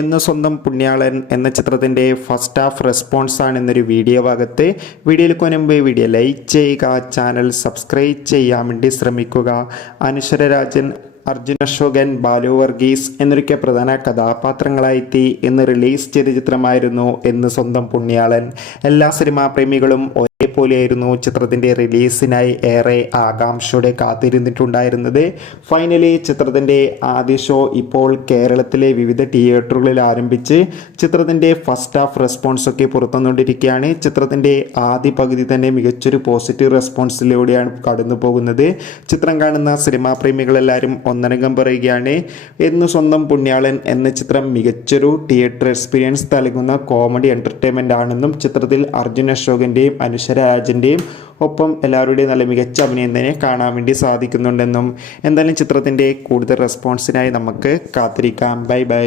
എന്ന് സ്വന്തം പുണ്യാളൻ എന്ന ചിത്രത്തിൻ്റെ ഫസ്റ്റ് ഹാഫ് റെസ്പോൺസാണ് എന്നൊരു വീഡിയോ ഭാഗത്ത്. വീഡിയോയിലേക്ക് മുൻപ് വീഡിയോ ലൈക്ക് ചെയ്യുക, ചാനൽ സബ്സ്ക്രൈബ് ചെയ്യാൻ വേണ്ടി ശ്രമിക്കുക. അനശ്വര രാജൻ, അർജുൻ അശോകൻ, ബാലു വർഗീസ് എന്നൊക്കെ പ്രധാന കഥാപാത്രങ്ങളായെത്തി ഇന്ന് റിലീസ് ചെയ്ത ചിത്രമായിരുന്നു എന്ന് സ്വന്തം പുണ്യാളൻ. എല്ലാ സിനിമാ പ്രേമികളും ഒരേപോലെയായിരുന്നു ചിത്രത്തിൻ്റെ റിലീസിനായി ഏറെ ആകാംക്ഷയോടെ കാത്തിരുന്നിട്ടുണ്ടായിരുന്നത്. ഫൈനലി ചിത്രത്തിൻ്റെ ആദ്യ ഷോ ഇപ്പോൾ കേരളത്തിലെ വിവിധ തിയേറ്ററുകളിൽ ആരംഭിച്ച് ചിത്രത്തിൻ്റെ ഫസ്റ്റ് ഹാഫ് റെസ്പോൺസൊക്കെ പുറത്തുവന്നുകൊണ്ടിരിക്കുകയാണ്. ചിത്രത്തിൻ്റെ ആദ്യ പകുതി തന്നെ മികച്ചൊരു പോസിറ്റീവ് റെസ്പോൺസിലൂടെയാണ് കടന്നു പോകുന്നത്. ചിത്രം കാണുന്ന സിനിമാ പ്രേമികളെല്ലാവരും ഒന്നടങ്കം പറയുകയാണ്, എന്ന് സ്വന്തം പുണ്യാളൻ എന്ന ചിത്രം മികച്ചൊരു തിയേറ്റർ എക്സ്പീരിയൻസ് നൽകുന്ന കോമഡി എൻ്റർടൈൻമെൻ്റ് ആണെന്നും ചിത്രത്തിൽ അർജുൻ അശോകൻ്റെയും അനശ്വര രാജൻ്റെയും ഒപ്പം എല്ലാവരുടെയും നല്ല മികച്ച അഭിനയം തന്നെ കാണാൻ വേണ്ടി സാധിക്കുന്നുണ്ടെന്നും. എന്തായാലും ചിത്രത്തിൻ്റെ കൂടുതൽ റെസ്പോൺസിനായി നമുക്ക് കാത്തിരിക്കാം. Bye bye.